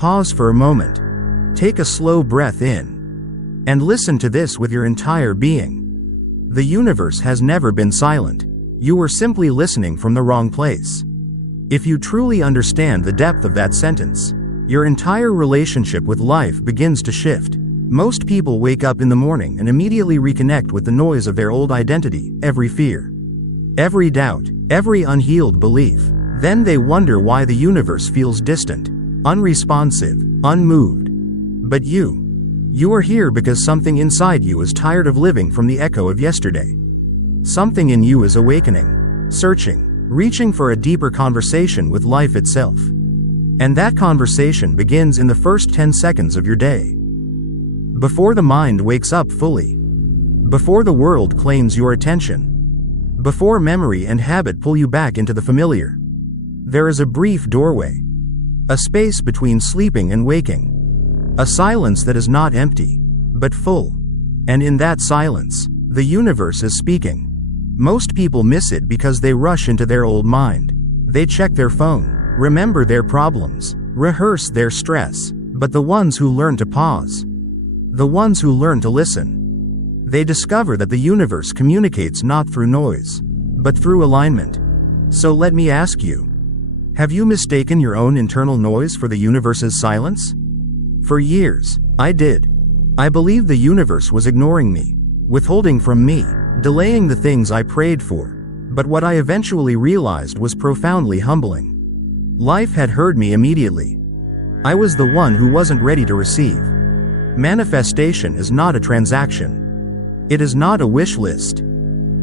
Pause for a moment. Take a slow breath in. And listen to this with your entire being. The universe has never been silent. You were simply listening from the wrong place. If you truly understand the depth of that sentence, your entire relationship with life begins to shift. Most people wake up in the morning and immediately reconnect with the noise of their old identity, every fear, every doubt, every unhealed belief. Then they wonder why the universe feels distant, unresponsive, unmoved. But you are here because something inside you is tired of living from the echo of yesterday. Something in you is awakening, searching, reaching for a deeper conversation with life itself. And that conversation begins in the first 10 seconds of your day. Before the mind wakes up fully. Before the world claims your attention. Before memory and habit pull you back into the familiar. There is a brief doorway. A space between sleeping and waking. A silence that is not empty, but full. And in that silence, the universe is speaking. Most people miss it because they rush into their old mind. They check their phone, remember their problems, rehearse their stress. But the ones who learn to pause, the ones who learn to listen, they discover that the universe communicates not through noise, but through alignment. So let me ask you, have you mistaken your own internal noise for the universe's silence? For years, I did. I believed the universe was ignoring me, withholding from me, delaying the things I prayed for. But what I eventually realized was profoundly humbling. Life had heard me immediately. I was the one who wasn't ready to receive. Manifestation is not a transaction. It is not a wish list.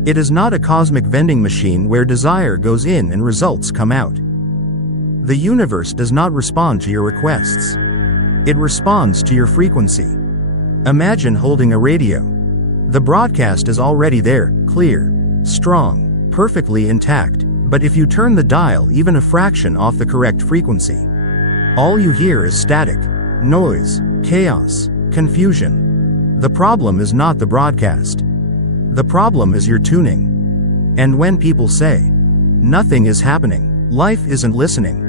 It is not a cosmic vending machine where desire goes in and results come out. The universe does not respond to your requests. It responds to your frequency. Imagine holding a radio. The broadcast is already there, clear, strong, perfectly intact. But if you turn the dial even a fraction off the correct frequency, all you hear is static, noise, chaos, confusion. The problem is not the broadcast. The problem is your tuning. And when people say, nothing is happening, life isn't listening,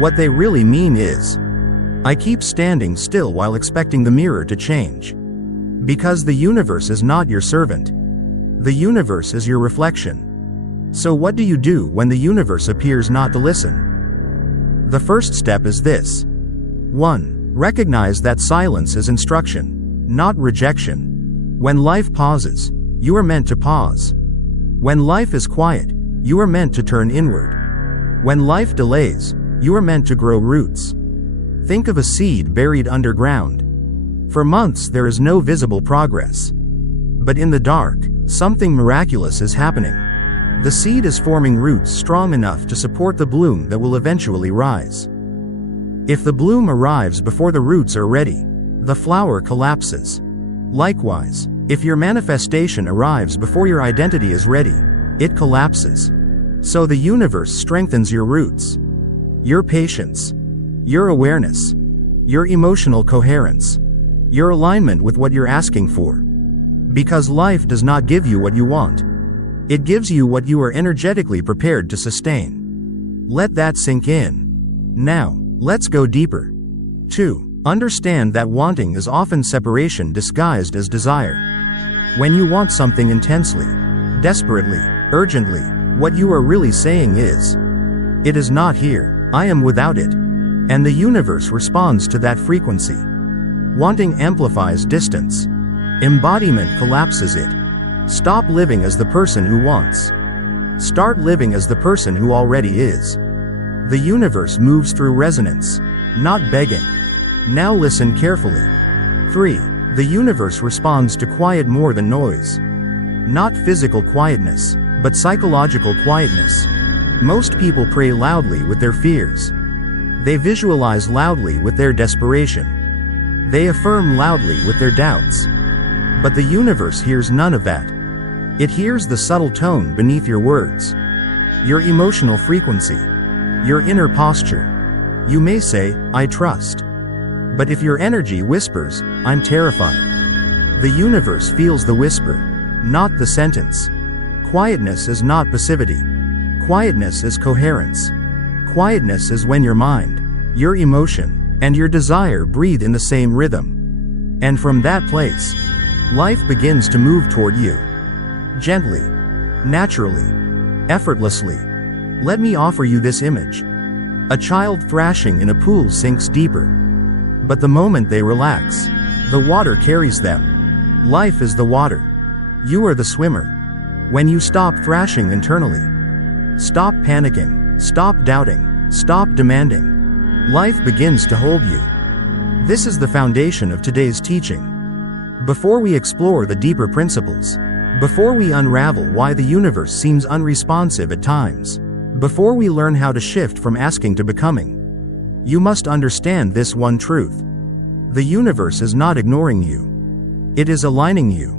what they really mean is, I keep standing still while expecting the mirror to change. Because the universe is not your servant. The universe is your reflection. So what do you do when the universe appears not to listen? The first step is this. 1. Recognize that silence is instruction, not rejection. When life pauses, you are meant to pause. When life is quiet, you are meant to turn inward. When life delays, you are meant to grow roots. Think of a seed buried underground. For months there is no visible progress. But in the dark, something miraculous is happening. The seed is forming roots strong enough to support the bloom that will eventually rise. If the bloom arrives before the roots are ready, the flower collapses. Likewise, if your manifestation arrives before your identity is ready, it collapses. So the universe strengthens your roots, your patience, your awareness, your emotional coherence, your alignment with what you're asking for. Because life does not give you what you want. It gives you what you are energetically prepared to sustain. Let that sink in. Now, let's go deeper. 2. Understand that wanting is often separation disguised as desire. When you want something intensely, desperately, urgently, what you are really saying is, it is not here, I am without it. And the universe responds to that frequency. Wanting amplifies distance. Embodiment collapses it. Stop living as the person who wants. Start living as the person who already is. The universe moves through resonance, not begging. Now listen carefully. 3. The universe responds to quiet more than noise. Not physical quietness, but psychological quietness. Most people pray loudly with their fears. They visualize loudly with their desperation. They affirm loudly with their doubts. But the universe hears none of that. It hears the subtle tone beneath your words. Your emotional frequency. Your inner posture. You may say, I trust. But if your energy whispers, I'm terrified, the universe feels the whisper, not the sentence. Quietness is not passivity. Quietness is coherence. Quietness is when your mind, your emotion, and your desire breathe in the same rhythm. And from that place, life begins to move toward you. Gently, naturally, effortlessly. Let me offer you this image. A child thrashing in a pool sinks deeper. But the moment they relax, the water carries them. Life is the water. You are the swimmer. When you stop thrashing internally, stop panicking, stop doubting, stop demanding, life begins to hold you. This is the foundation of today's teaching. Before we explore the deeper principles, before we unravel why the universe seems unresponsive at times, before we learn how to shift from asking to becoming, you must understand this one truth. The universe is not ignoring you. It is aligning you.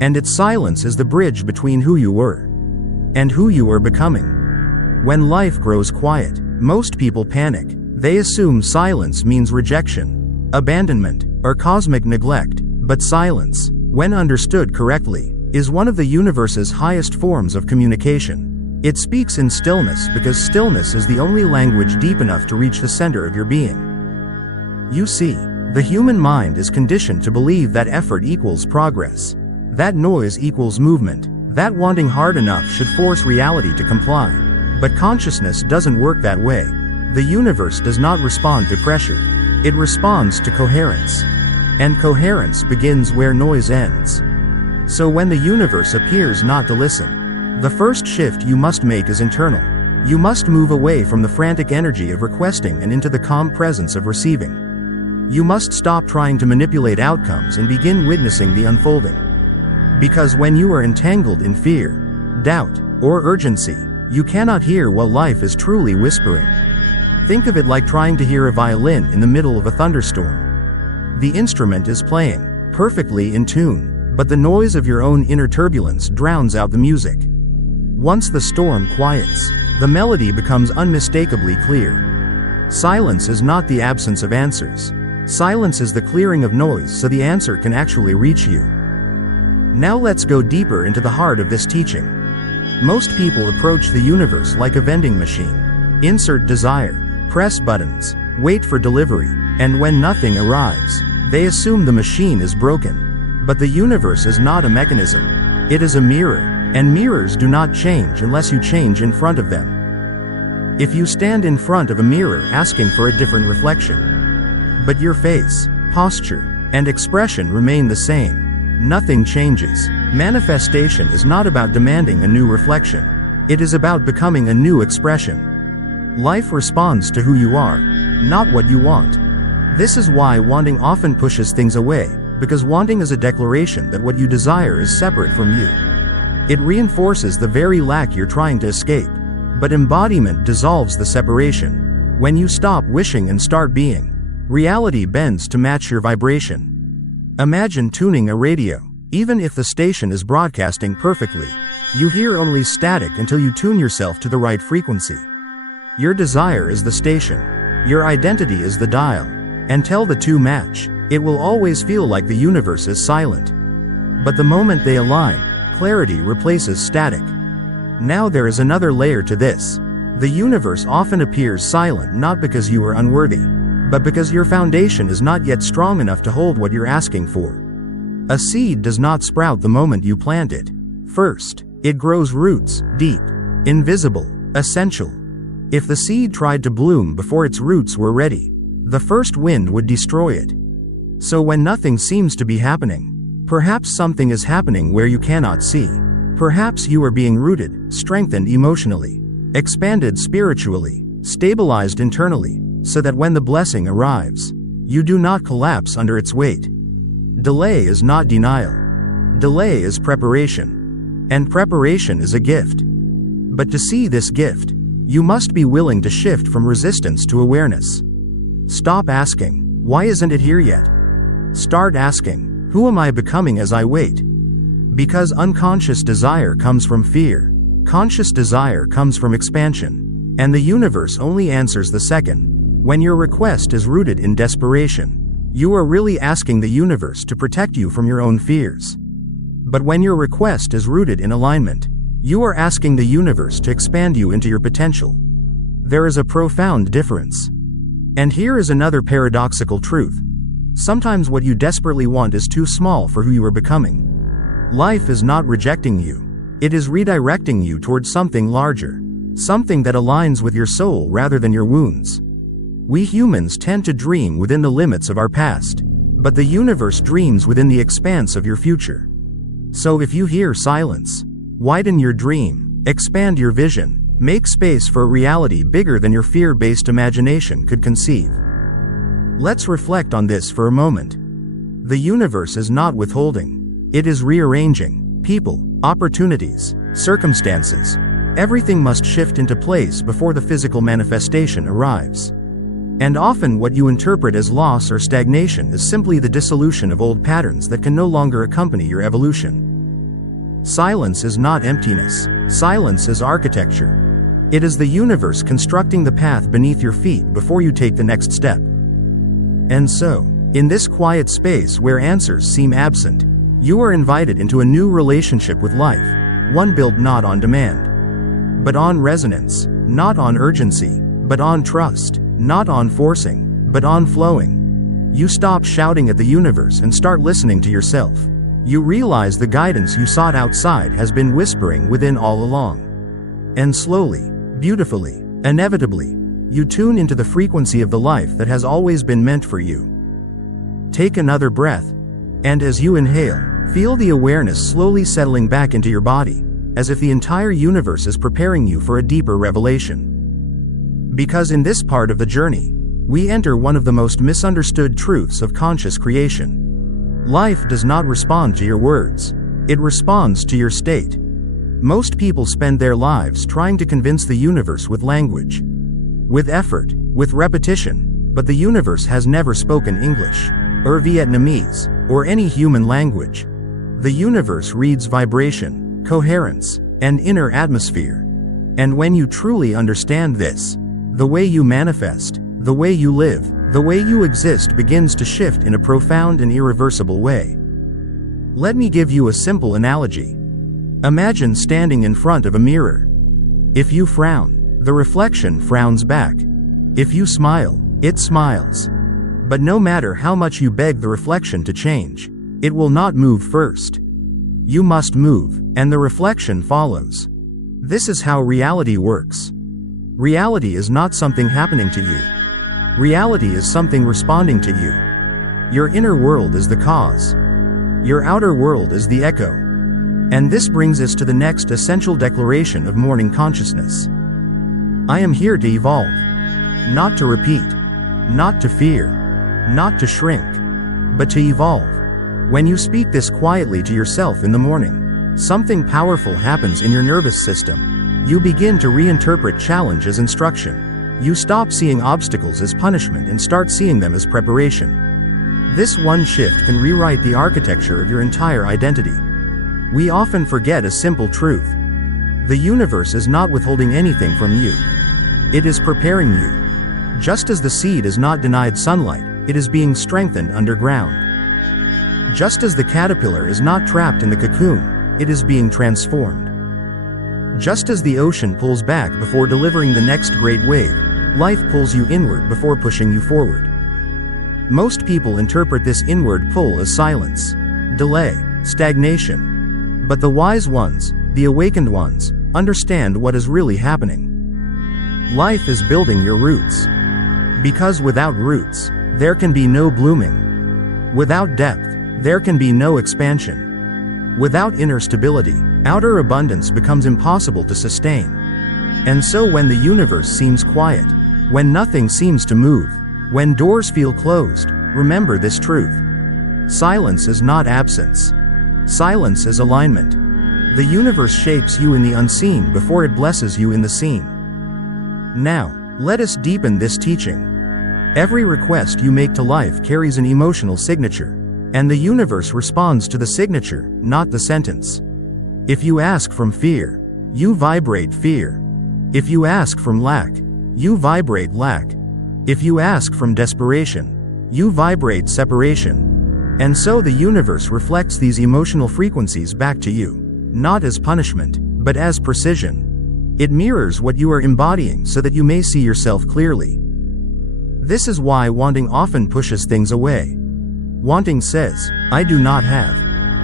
And its silence is the bridge between who you were and who you are becoming. When life grows quiet, most people panic. They assume silence means rejection, abandonment, or cosmic neglect. But silence, when understood correctly, is one of the universe's highest forms of communication. It speaks in stillness because stillness is the only language deep enough to reach the center of your being. You see, the human mind is conditioned to believe that effort equals progress. That noise equals movement, that wanting hard enough should force reality to comply. But consciousness doesn't work that way. The universe does not respond to pressure. It responds to coherence. And coherence begins where noise ends. So when the universe appears not to listen, the first shift you must make is internal. You must move away from the frantic energy of requesting and into the calm presence of receiving. You must stop trying to manipulate outcomes and begin witnessing the unfolding. Because when you are entangled in fear, doubt, or urgency, you cannot hear what life is truly whispering. Think of it like trying to hear a violin in the middle of a thunderstorm. The instrument is playing, perfectly in tune, but the noise of your own inner turbulence drowns out the music. Once the storm quiets, the melody becomes unmistakably clear. Silence is not the absence of answers. Silence is the clearing of noise so the answer can actually reach you. Now let's go deeper into the heart of this teaching. Most people approach the universe like a vending machine. Insert desire, press buttons, wait for delivery, and when nothing arrives, they assume the machine is broken. But the universe is not a mechanism. It is a mirror, and mirrors do not change unless you change in front of them. If you stand in front of a mirror asking for a different reflection, but your face, posture, and expression remain the same, nothing changes. Manifestation is not about demanding a new reflection. It is about becoming a new expression. Life responds to who you are, not what you want. This is why wanting often pushes things away, because wanting is a declaration that what you desire is separate from you. It reinforces the very lack you're trying to escape. But embodiment dissolves the separation. When you stop wishing and start being, reality bends to match your vibration. Imagine tuning a radio. Even if the station is broadcasting perfectly, you hear only static until you tune yourself to the right frequency. Your desire is the station. Your identity is the dial. Until the two match, it will always feel like the universe is silent. But the moment they align, clarity replaces static. Now there is another layer to this. The universe often appears silent not because you are unworthy, but because your foundation is not yet strong enough to hold what you're asking for. A seed does not sprout the moment you plant it. First, it grows roots, deep, invisible, essential. If the seed tried to bloom before its roots were ready, the first wind would destroy it. So when nothing seems to be happening, perhaps something is happening where you cannot see. Perhaps you are being rooted, strengthened emotionally, expanded spiritually, stabilized internally, so that when the blessing arrives, you do not collapse under its weight. Delay is not denial. Delay is preparation. And preparation is a gift. But to see this gift, you must be willing to shift from resistance to awareness. Stop asking, why isn't it here yet? Start asking, who am I becoming as I wait? Because unconscious desire comes from fear. Conscious desire comes from expansion. And the universe only answers the second. When your request is rooted in desperation, you are really asking the universe to protect you from your own fears. But when your request is rooted in alignment, you are asking the universe to expand you into your potential. There is a profound difference. And here is another paradoxical truth. Sometimes what you desperately want is too small for who you are becoming. Life is not rejecting you. It is redirecting you towards something larger. Something that aligns with your soul rather than your wounds. We humans tend to dream within the limits of our past, but the universe dreams within the expanse of your future. So if you hear silence, widen your dream, expand your vision, make space for a reality bigger than your fear-based imagination could conceive. Let's reflect on this for a moment. The universe is not withholding. It is rearranging. People, opportunities, circumstances. Everything must shift into place before the physical manifestation arrives. And often what you interpret as loss or stagnation is simply the dissolution of old patterns that can no longer accompany your evolution. Silence is not emptiness. Silence is architecture. It is the universe constructing the path beneath your feet before you take the next step. And so, in this quiet space where answers seem absent, you are invited into a new relationship with life, one built not on demand, but on resonance, not on urgency, but on trust, not on forcing, but on flowing. You stop shouting at the universe and start listening to yourself. You realize the guidance you sought outside has been whispering within all along. And slowly, beautifully, inevitably, you tune into the frequency of the life that has always been meant for you. Take another breath, and as you inhale, feel the awareness slowly settling back into your body, as if the entire universe is preparing you for a deeper revelation. Because in this part of the journey, we enter one of the most misunderstood truths of conscious creation. Life does not respond to your words, it responds to your state. Most people spend their lives trying to convince the universe with language, with effort, with repetition, but the universe has never spoken English, or Vietnamese, or any human language. The universe reads vibration, coherence, and inner atmosphere. And when you truly understand this, the way you manifest, the way you live, the way you exist begins to shift in a profound and irreversible way. Let me give you a simple analogy. Imagine standing in front of a mirror. If you frown, the reflection frowns back. If you smile, it smiles. But no matter how much you beg the reflection to change, it will not move first. You must move, and the reflection follows. This is how reality works. Reality is not something happening to you. Reality is something responding to you. Your inner world is the cause. Your outer world is the echo. And this brings us to the next essential declaration of morning consciousness. I am here to evolve. Not to repeat. Not to fear. Not to shrink. But to evolve. When you speak this quietly to yourself in the morning, something powerful happens in your nervous system. You begin to reinterpret challenge as instruction. You stop seeing obstacles as punishment and start seeing them as preparation. This one shift can rewrite the architecture of your entire identity. We often forget a simple truth. The universe is not withholding anything from you. It is preparing you. Just as the seed is not denied sunlight, it is being strengthened underground. Just as the caterpillar is not trapped in the cocoon, it is being transformed. Just as the ocean pulls back before delivering the next great wave, life pulls you inward before pushing you forward. Most people interpret this inward pull as silence, delay, stagnation. But the wise ones, the awakened ones, understand what is really happening. Life is building your roots. Because without roots, there can be no blooming. Without depth, there can be no expansion. Without inner stability, outer abundance becomes impossible to sustain. And so when the universe seems quiet, when nothing seems to move, when doors feel closed, remember this truth. Silence is not absence. Silence is alignment. The universe shapes you in the unseen before it blesses you in the seen. Now, let us deepen this teaching. Every request you make to life carries an emotional signature, and the universe responds to the signature, not the sentence. If you ask from fear, you vibrate fear. If you ask from lack, you vibrate lack. If you ask from desperation, you vibrate separation. And so the universe reflects these emotional frequencies back to you, not as punishment, but as precision. It mirrors what you are embodying so that you may see yourself clearly. This is why wanting often pushes things away. Wanting says, "I do not have."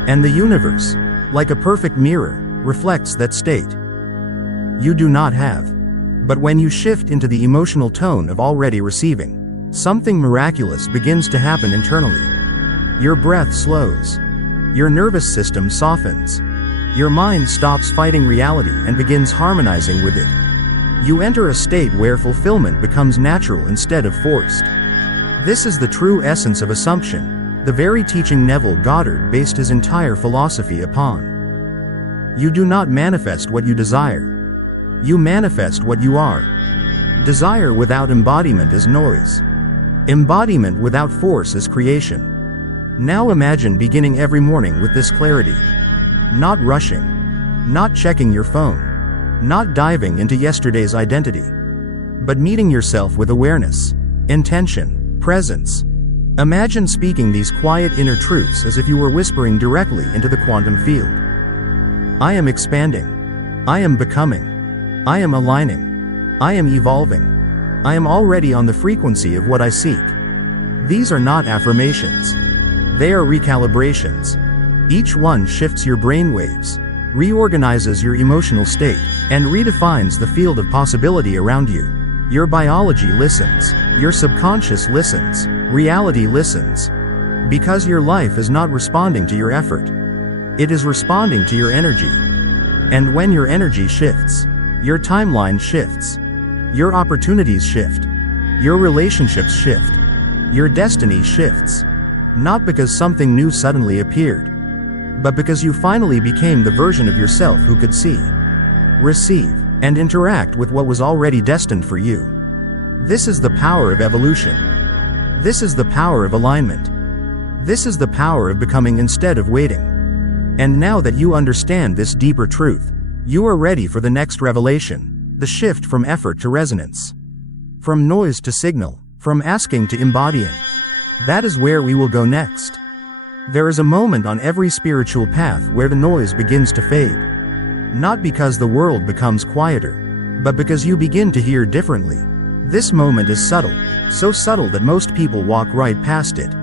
And the universe, like a perfect mirror, reflects that state. You do not have. But when you shift into the emotional tone of already receiving, something miraculous begins to happen internally. Your breath slows. Your nervous system softens. Your mind stops fighting reality and begins harmonizing with it. You enter a state where fulfillment becomes natural instead of forced. This is the true essence of assumption, the very teaching Neville Goddard based his entire philosophy upon. You do not manifest what you desire. You manifest what you are. Desire without embodiment is noise. Embodiment without force is creation. Now imagine beginning every morning with this clarity. Not rushing. Not checking your phone. Not diving into yesterday's identity. But meeting yourself with awareness, intention, presence. Imagine speaking these quiet inner truths as if you were whispering directly into the quantum field. I am expanding. I am becoming. I am aligning. I am evolving. I am already on the frequency of what I seek. These are not affirmations. They are recalibrations. Each one shifts your brainwaves, reorganizes your emotional state, and redefines the field of possibility around you. Your biology listens. Your subconscious listens. Reality listens. Because your life is not responding to your effort. It is responding to your energy. And when your energy shifts, your timeline shifts. Your opportunities shift. Your relationships shift. Your destiny shifts. Not because something new suddenly appeared, but because you finally became the version of yourself who could see, receive, and interact with what was already destined for you. This is the power of evolution. This is the power of alignment. This is the power of becoming instead of waiting. And now that you understand this deeper truth, you are ready for the next revelation, the shift from effort to resonance. From noise to signal, from asking to embodying. That is where we will go next. There is a moment on every spiritual path where the noise begins to fade. Not because the world becomes quieter, but because you begin to hear differently. This moment is subtle, so subtle that most people walk right past it.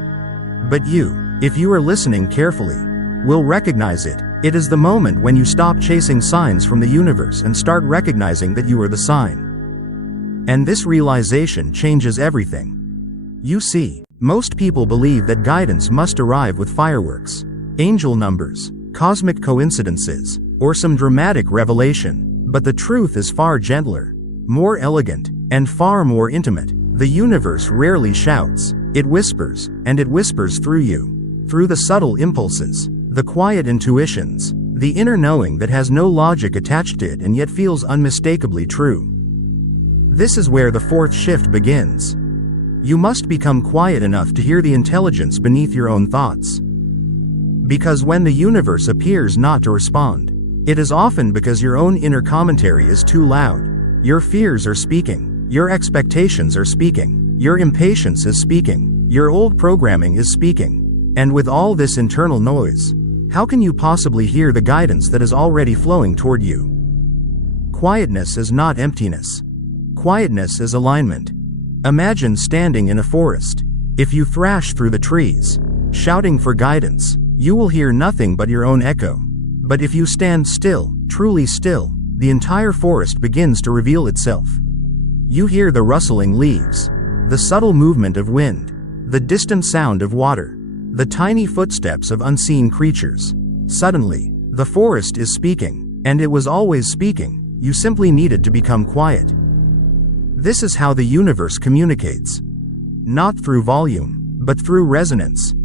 But you, if you are listening carefully, will recognize it. It is the moment when you stop chasing signs from the universe and start recognizing that you are the sign. And this realization changes everything. You see, most people believe that guidance must arrive with fireworks, angel numbers, cosmic coincidences, or some dramatic revelation, but the truth is far gentler, more elegant, and far more intimate. The universe rarely shouts, it whispers, and it whispers through you. Through the subtle impulses, the quiet intuitions, the inner knowing that has no logic attached to it and yet feels unmistakably true. This is where the fourth shift begins. You must become quiet enough to hear the intelligence beneath your own thoughts. Because when the universe appears not to respond, it is often because your own inner commentary is too loud. Your fears are speaking. Your expectations are speaking. Your impatience is speaking. Your old programming is speaking. And with all this internal noise, how can you possibly hear the guidance that is already flowing toward you? Quietness is not emptiness. Quietness is alignment. Imagine standing in a forest. If you thrash through the trees, shouting for guidance, you will hear nothing but your own echo. But if you stand still, truly still, the entire forest begins to reveal itself. You hear the rustling leaves, the subtle movement of wind, the distant sound of water, the tiny footsteps of unseen creatures. Suddenly, the forest is speaking, and it was always speaking. You simply needed to become quiet. This is how the universe communicates. Not through volume, but through resonance.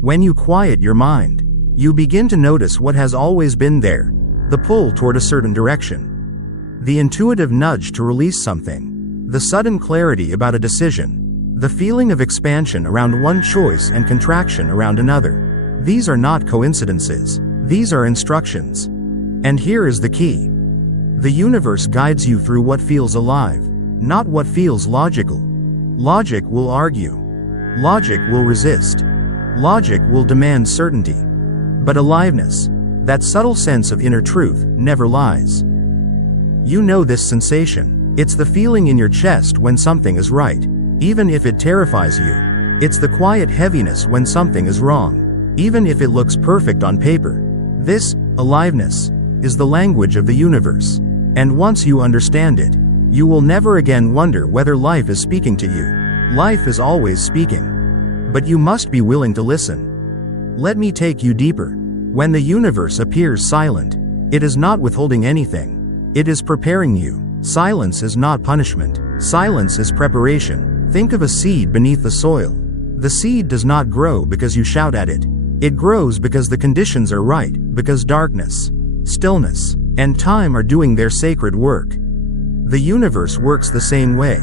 When you quiet your mind, you begin to notice what has always been there, the pull toward a certain direction. The intuitive nudge to release something, the sudden clarity about a decision, the feeling of expansion around one choice and contraction around another. These are not coincidences. These are instructions. And here is the key. The universe guides you through what feels alive, not what feels logical. Logic will argue. Logic will resist. Logic will demand certainty. But aliveness, that subtle sense of inner truth, never lies. You know this sensation. It's the feeling in your chest when something is right. Even if it terrifies you, it's the quiet heaviness when something is wrong. Even if it looks perfect on paper. This, aliveness, is the language of the universe. And once you understand it, you will never again wonder whether life is speaking to you. Life is always speaking. But you must be willing to listen. Let me take you deeper. When the universe appears silent, it is not withholding anything. It is preparing you. Silence is not punishment. Silence is preparation. Think of a seed beneath the soil. The seed does not grow because you shout at it. It grows because the conditions are right, because darkness, stillness, and time are doing their sacred work. The universe works the same way.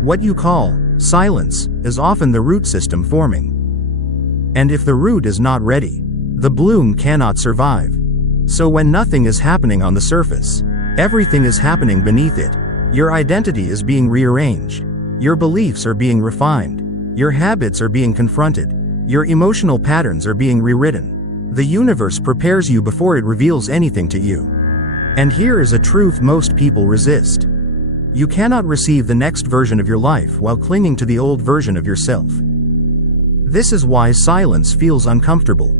What you call silence is often the root system forming. And if the root is not ready, the bloom cannot survive. So when nothing is happening on the surface, everything is happening beneath it. Your identity is being rearranged. Your beliefs are being refined. Your habits are being confronted. Your emotional patterns are being rewritten. The universe prepares you before it reveals anything to you. And here is a truth most people resist. You cannot receive the next version of your life while clinging to the old version of yourself. This is why silence feels uncomfortable.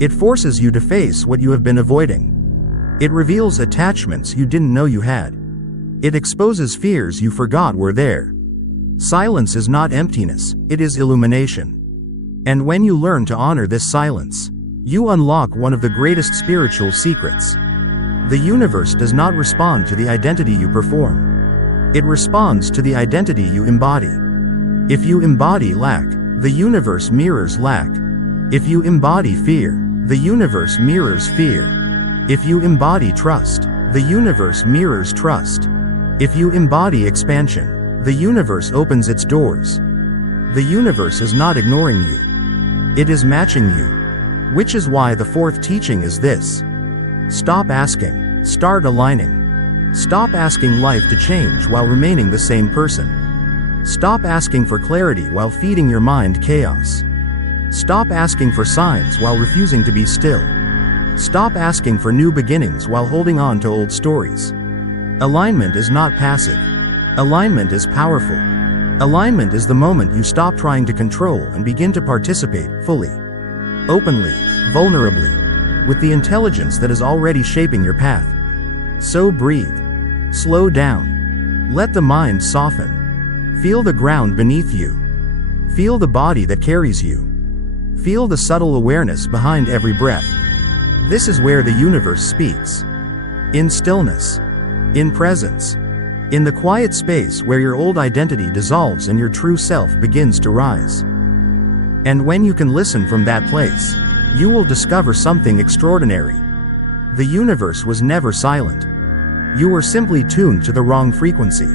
It forces you to face what you have been avoiding. It reveals attachments you didn't know you had. It exposes fears you forgot were there. Silence is not emptiness, it is illumination. And when you learn to honor this silence, you unlock one of the greatest spiritual secrets. The universe does not respond to the identity you perform. It responds to the identity you embody. If you embody lack, the universe mirrors lack. If you embody fear, the universe mirrors fear. If you embody trust, the universe mirrors trust. If you embody expansion, the universe opens its doors. The universe is not ignoring you. It is matching you. Which is why the fourth teaching is this. Stop asking, start aligning. Stop asking life to change while remaining the same person. Stop asking for clarity while feeding your mind chaos. Stop asking for signs while refusing to be still. Stop asking for new beginnings while holding on to old stories. Alignment is not passive. Alignment is powerful. Alignment is the moment you stop trying to control and begin to participate fully, openly, vulnerably, with the intelligence that is already shaping your path. So breathe. Slow down. Let the mind soften. Feel the ground beneath you. Feel the body that carries you. Feel the subtle awareness behind every breath. This is where the universe speaks. In stillness. In presence. In the quiet space where your old identity dissolves and your true self begins to rise. And when you can listen from that place, you will discover something extraordinary. The universe was never silent. You were simply tuned to the wrong frequency.